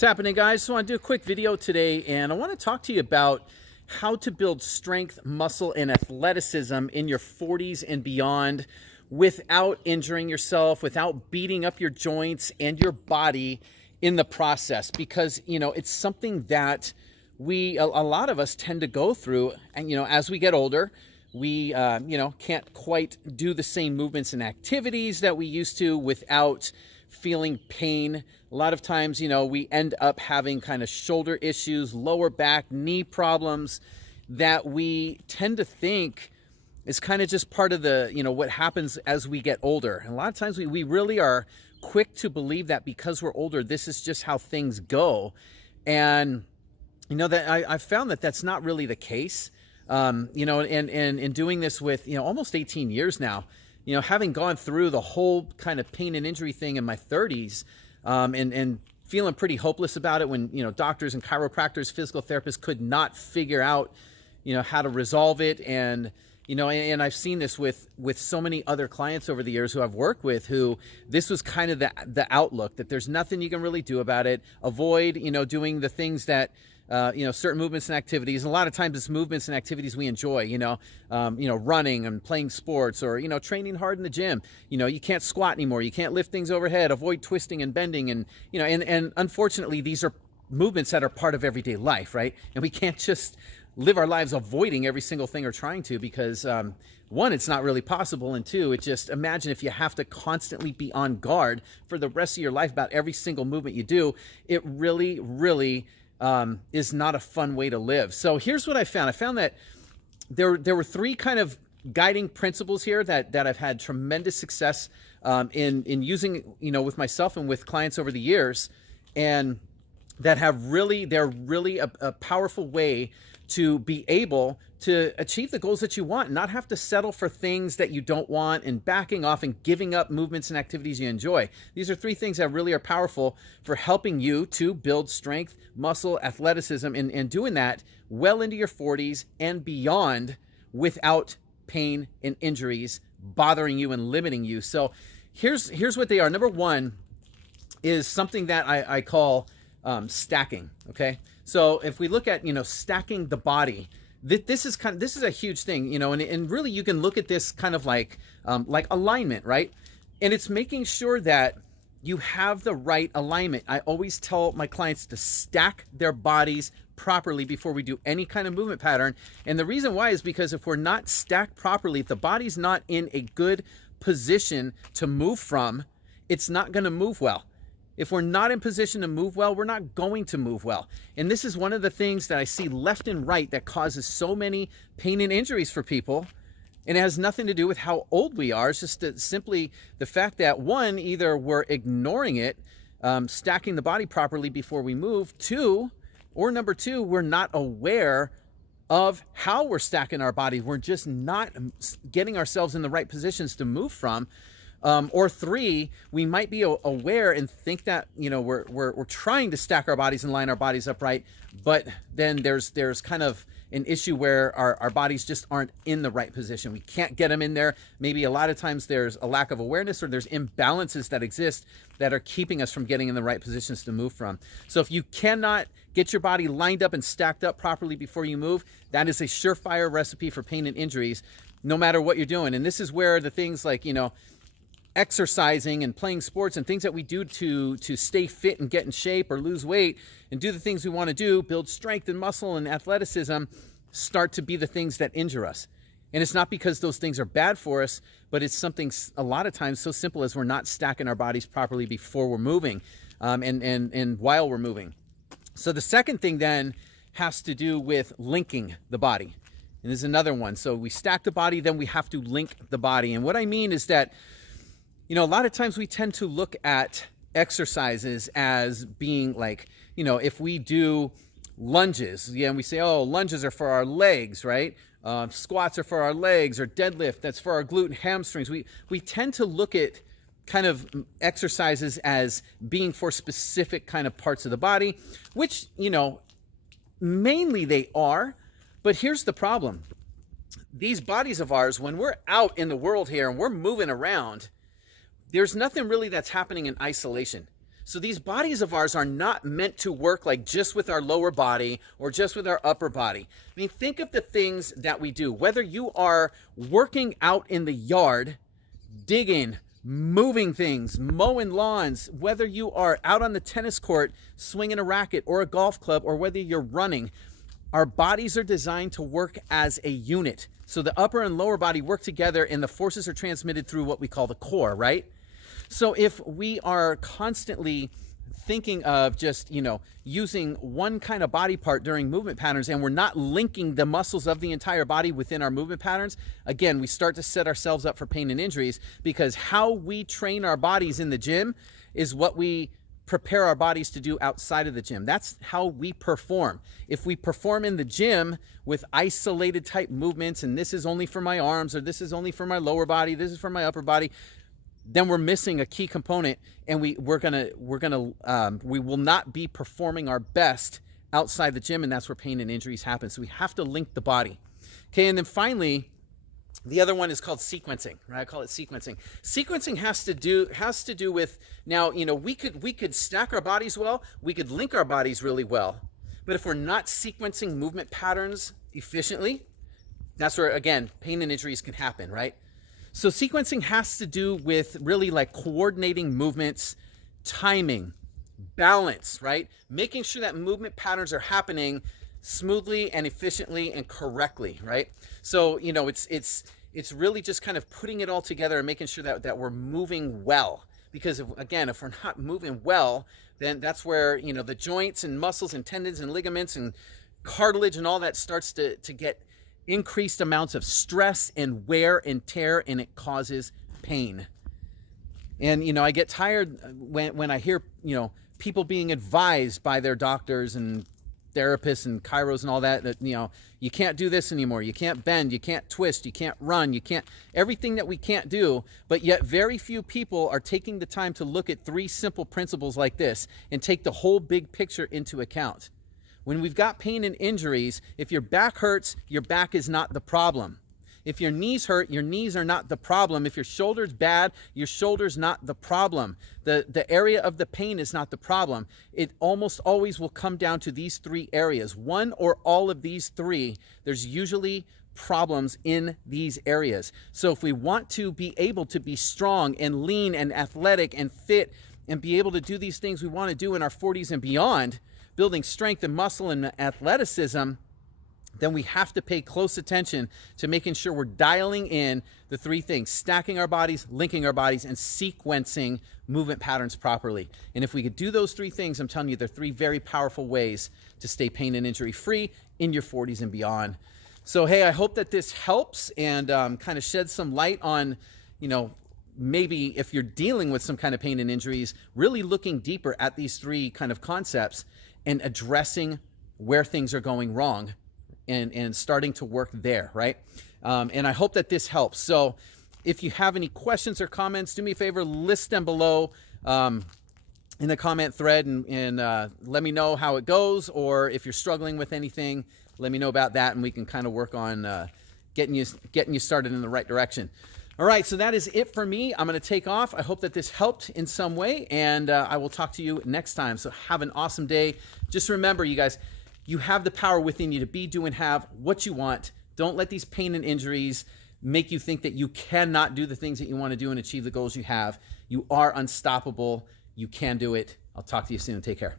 What's happening, guys? So I want to do a quick video today, and I want to talk to you about how to build strength, muscle, and athleticism in your 40s and beyond without injuring yourself, without beating up your joints and your body in the process. Because, it's something that a lot of us tend to go through, and, as we get older, we, can't quite do the same movements and activities that we used to without feeling pain. A lot of times, we end up having kind of shoulder issues, lower back, knee problems that we tend to think is kind of just part of the, what happens as we get older. And a lot of times we really are quick to believe that because we're older, this is just how things go. And, that I've found that that's not really the case. And in doing this with, almost 18 years now, having gone through the whole kind of pain and injury thing in my 30s, and feeling pretty hopeless about it when, doctors and chiropractors, physical therapists could not figure out, how to resolve it. And, and I've seen this with so many other clients over the years who I've worked with, who this was kind of the outlook that there's nothing you can really do about it. Avoid, doing the things that, certain movements and activities. And a lot of times it's movements and activities we enjoy, running and playing sports, or, training hard in the gym. You can't squat anymore. You can't lift things overhead. Avoid twisting and bending. And, and unfortunately, these are movements that are part of everyday life, right? And we can't just live our lives avoiding every single thing or trying to, because one, it's not really possible. And two, it just, imagine if you have to constantly be on guard for the rest of your life about every single movement you do. It really, really is not a fun way to live. So here's what I found. I found that there were three kind of guiding principles here that I've had tremendous success in using, with myself and with clients over the years, and that they're really a powerful way to be able to achieve the goals that you want and not have to settle for things that you don't want and backing off and giving up movements and activities you enjoy. These are three things that really are powerful for helping you to build strength, muscle, athleticism, and doing that well into your 40s and beyond without pain and injuries bothering you and limiting you. So here's what they are. Number one is something that I call stacking. Okay. So if we look at, stacking the body, this is a huge thing, and really you can look at this kind of like alignment, right? And it's making sure that you have the right alignment. I always tell my clients to stack their bodies properly before we do any kind of movement pattern. And the reason why is because if we're not stacked properly, if the body's not in a good position to move from, it's not going to move well. If we're not in position to move well, we're not going to move well. And this is one of the things that I see left and right that causes so many pain and injuries for people. And it has nothing to do with how old we are. It's just simply the fact that, one, either we're ignoring it, stacking the body properly before we move, number two, we're not aware of how we're stacking our body. We're just not getting ourselves in the right positions to move from. Or three, we might be aware and think that, we're trying to stack our bodies and line our bodies up right, but then there's kind of an issue where our bodies just aren't in the right position. We can't get them in there. Maybe a lot of times there's a lack of awareness, or there's imbalances that exist that are keeping us from getting in the right positions to move from. So if you cannot get your body lined up and stacked up properly before you move, that is a surefire recipe for pain and injuries, no matter what you're doing. And this is where the things like, exercising and playing sports and things that we do to stay fit and get in shape or lose weight and do the things we want to do, build strength and muscle and athleticism, start to be the things that injure us. And it's not because those things are bad for us, but it's something a lot of times so simple as we're not stacking our bodies properly before we're moving, and while we're moving. So the second thing then has to do with linking the body. And there's another one. So we stack the body, then we have to link the body. And what I mean is that, a lot of times we tend to look at exercises as being like, if we do lunges, and we say, oh, lunges are for our legs, right? Squats are for our legs, or deadlift, that's for our glute and hamstrings. We tend to look at kind of exercises as being for specific kind of parts of the body, which, mainly they are. But here's the problem. These bodies of ours, when we're out in the world here and we're moving around, there's nothing really that's happening in isolation. So these bodies of ours are not meant to work like just with our lower body or just with our upper body. I mean, think of the things that we do, whether you are working out in the yard, digging, moving things, mowing lawns, whether you are out on the tennis court, swinging a racket or a golf club, or whether you're running. Our bodies are designed to work as a unit. So the upper and lower body work together and the forces are transmitted through what we call the core, right? So if we are constantly thinking of just, using one kind of body part during movement patterns and we're not linking the muscles of the entire body within our movement patterns, again, we start to set ourselves up for pain and injuries, because how we train our bodies in the gym is what we prepare our bodies to do outside of the gym. That's how we perform. If we perform in the gym with isolated type movements, and this is only for my arms, or this is only for my lower body, this is for my upper body, then we're missing a key component, and we will not be performing our best outside the gym, and that's where pain and injuries happen. So we have to link the body. Okay, and then finally, the other one is called sequencing, right? I call it sequencing. Sequencing has to do with, now, we could stack our bodies well, we could link our bodies really well, but if we're not sequencing movement patterns efficiently, that's where, again, pain and injuries can happen, right? So sequencing has to do with really like coordinating movements, timing, balance, right? Making sure that movement patterns are happening smoothly and efficiently and correctly, right? So, it's really just kind of putting it all together and making sure that we're moving well. Because if we're not moving well, then that's where, the joints and muscles and tendons and ligaments and cartilage and all that starts to get increased amounts of stress and wear and tear, and it causes pain. And I get tired when I hear people being advised by their doctors and therapists and chiros and all that you can't do this anymore, you can't bend, you can't twist, you can't run, you can't, everything that we can't do. But yet very few people are taking the time to look at 3 simple principles like this and take the whole big picture into account. When we've got pain and injuries, if your back hurts, your back is not the problem. If your knees hurt, your knees are not the problem. If your shoulder's bad, your shoulder's not the problem. The area of the pain is not the problem. It almost always will come down to these 3 areas. One or all of these 3, there's usually problems in these areas. So if we want to be able to be strong and lean and athletic and fit and be able to do these things we want to do in our 40s and beyond, building strength and muscle and athleticism, then we have to pay close attention to making sure we're dialing in the 3 things: stacking our bodies, linking our bodies, and sequencing movement patterns properly. And if we could do those 3 things, I'm telling you, they're 3 very powerful ways to stay pain and injury free in your 40s and beyond. So, hey, I hope that this helps and kind of sheds some light on, maybe if you're dealing with some kind of pain and injuries, really looking deeper at these 3 kind of concepts and addressing where things are going wrong and starting to work there, right? And I hope that this helps. So if you have any questions or comments, do me a favor, list them below in the comment thread and let me know how it goes, or if you're struggling with anything, let me know about that, and we can kind of work on getting you started in the right direction. All right, so that is it for me. I'm going to take off. I hope that this helped in some way, and I will talk to you next time. So have an awesome day. Just remember, you guys, you have the power within you to be, do, and have what you want. Don't let these pain and injuries make you think that you cannot do the things that you want to do and achieve the goals you have. You are unstoppable. You can do it. I'll talk to you soon. Take care.